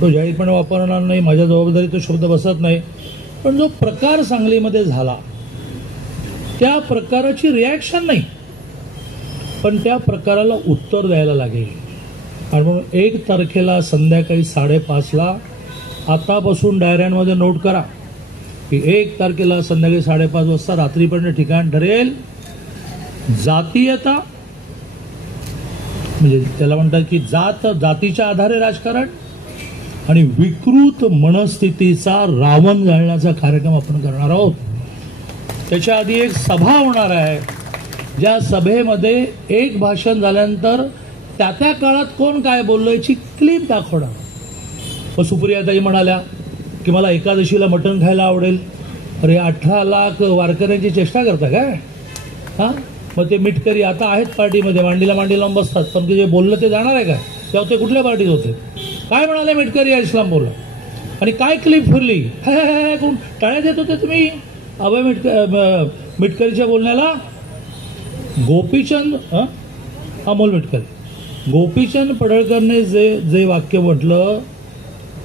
तो जाहीरपणे वापरणार नाही, माझ्या जबाबदारी तो शब्द बसत नाही. पण जो प्रकार सांगलीमध्ये झाला त्या प्रकाराची रिॲक्शन नाही, पण त्या प्रकाराला उत्तर द्यायला लागेल. आणि म्हणून 1 तारखेला संध्याकाळी 5:30ला आतापासून डायऱ्यांमध्ये नोट करा की 1 तारखेला संध्याकाळी 5:30 वाजता रात्रीपर्यंत ठिकाण ठरेल जातीयता, म्हणजे त्याला म्हणतात की जातीच्या आधारे राजकारण आणि विकृत मनस्थितीचा रावण जाळण्याचा कार्यक्रम आपण करणार आहोत. त्याच्या आधी एक सभा होणार आहे, ज्या सभेमध्ये एक भाषण झाल्यानंतर त्या काळात कोण काय बोललं याची क्लिप दाखवणार. मग सुप्रियाताई म्हणाल्या की मला एकादशीला मटण खायला आवडेल. अरे 18 लाख वारकऱ्यांची चेष्टा करता काय? हां, मग ते मिटकरी आता आहेत पार्टीमध्ये, मांडीला मांडी लावून बसतात, पण जे बोललं ते जाणार आहे काय? तेव्हा ते कुठल्या पार्टीत होते? काय म्हणाले मिटकरी या इस्लाम बोलला आणि काय क्लिप फिरली, कोण टाळ्या देत होते तुम्ही अभय मिटकरीच्या बोलण्याला? गोपीचंद अमोल मिटकरी, गोपीचंद पडळकरने जे वाक्य म्हटलं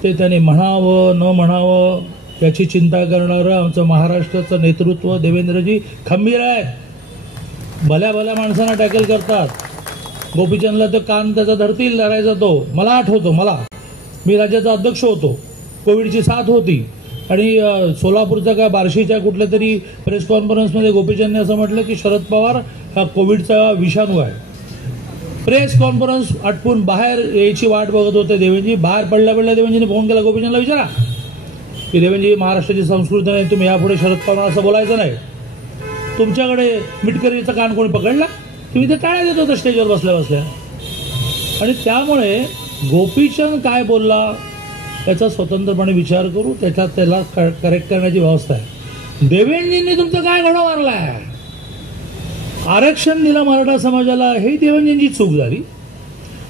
ते त्याने म्हणावं न म्हणावं याची चिंता करणारं आमचं महाराष्ट्राचं नेतृत्व देवेंद्रजी खंबीर आहे. भल्या भल्या माणसांना टॅकल करतात. गोपीचंदला तर कान त्याचा धरतील धरायचा तो. मला आठवतो, मी राज्याचा अध्यक्ष होतो, कोविडची साथ होती आणि सोलापूरच्या का बार्शीच्या कुठल्या तरी प्रेस कॉन्फरन्समध्ये गोपीचंदने असं म्हटलं की शरद पवार हा कोविडचा विषाणू आहे. प्रेस कॉन्फरन्स आटपून बाहेर यायची वाट बघत होते देवेंद्रजी. बाहेर पडल्या देवेंद्रजीने फोन केला गोपीचंदला, विचारा की देवेंद्रजी महाराष्ट्राची संस्कृती नाही, तुम्ही यापुढे शरद पवार असं बोलायचं नाही. तुमच्याकडे मिटकरीचा कान कोणी पकडला? तुम्ही ते टाळ्या देत होता स्टेजवर बसल्या बसल्या. आणि त्यामुळे गोपीचंद काय बोलला त्याचा स्वतंत्रपणे विचार करू, त्याला करेक्ट करण्याची व्यवस्था आहे. देवेंद्रजींनी तुमचं काय घोडा मारलाय? आरक्षण दिलं मराठा समाजाला, हे देवेंद्रजींची चूक झाली.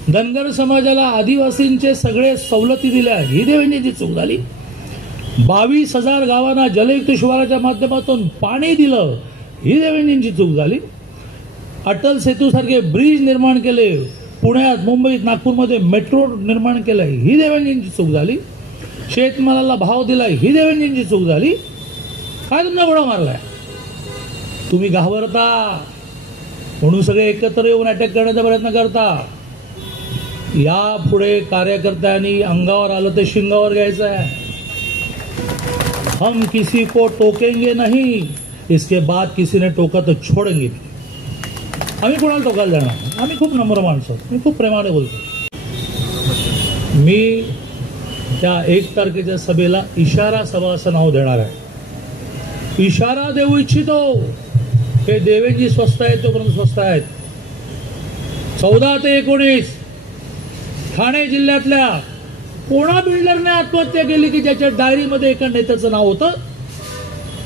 धनगर समाजाला आदिवासींचे सगळे सवलती दिल्या, ही देवेंद्रजींची चूक झाली. 22,000 गावांना जलयुक्त शिवाराच्या माध्यमातून पाणी दिलं, ही देवेंद्रजींची चूक झाली. अटल सेतूसारखे ब्रिज निर्माण केले, पुण्यात मुंबईत नागपूरमध्ये मेट्रो निर्माण केलं, ही देवेंद्रजींची चूक झाली. शेतमालाला भाव दिला, ही देवेंद्रजींची चूक झाली. काय तुमचा घोडा मारलाय? तुम्ही घाबरता म्हणून सगळे एकत्र येऊन अटॅक करण्याचा प्रयत्न करता. यापुढे कार्यकर्त्यांनी अंगावर आलं ते शिंगावर घ्यायचं आहे. हम किसी को टोकेंगे नहीं, इसके बाद किसी ने टोका तो छोडेंगे. आम्ही कोणाला टोकायला जाणार? आम्ही खूप नम्र माणसं, मी खूप प्रेमाने बोलतो. मी त्या 1 तारखेच्या सभेला इशारा सभा असं नाव देणार आहे. इशारा देऊ इच्छितो हे देवेंद्रजी स्वस्त आहेत तोपर्यंत स्वस्त आहेत. 14 ते 19 ठाणे जिल्ह्यातल्या कोणा बिल्डरने आत्महत्या केली की ज्याच्या डायरीमध्ये एका नेत्याचं नाव होतं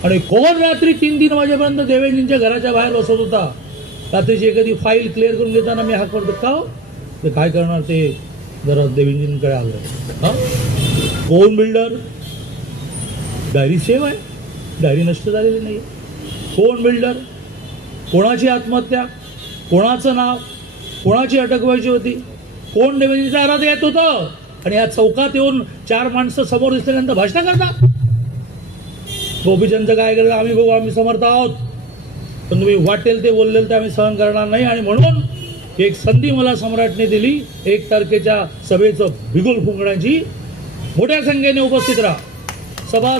आणि कोण रात्री 3-3 वाजेपर्यंत देवेंद्रजींच्या घराच्या बाहेर बसत होता. रात्रीची एखादी फाईल क्लिअर करून घेताना मी हाक करतो, का ते काय करणार ते जरा देवेंद्रजींकडे आलं. कोण बिल्डर? डायरी सेव आहे, डायरी नष्ट झालेली नाही. कोण बिल्डर? कोणाची आत्महत्या? कोणाचं नाव? कोणाची अटक व्हायची होती? कोण देवेंद्रजींच्या घरात येत होतं आणि या चौकात येऊन 4 माणसं समोर दिसल्यानंतर भाषण करता? गोपीचंदचं काय करतं? आम्ही बघू, आम्ही समर्थ आहोत, पण तुम्ही वाटेल ते बोललेलं ते आम्ही सहन करणार नाही. आणि म्हणून एक संधी मला सम्राटने दिली, 1 तारखेच्या सभेचं बिगुल फुंकण्याची. मोठ्या संख्येने उपस्थित राहा. सभा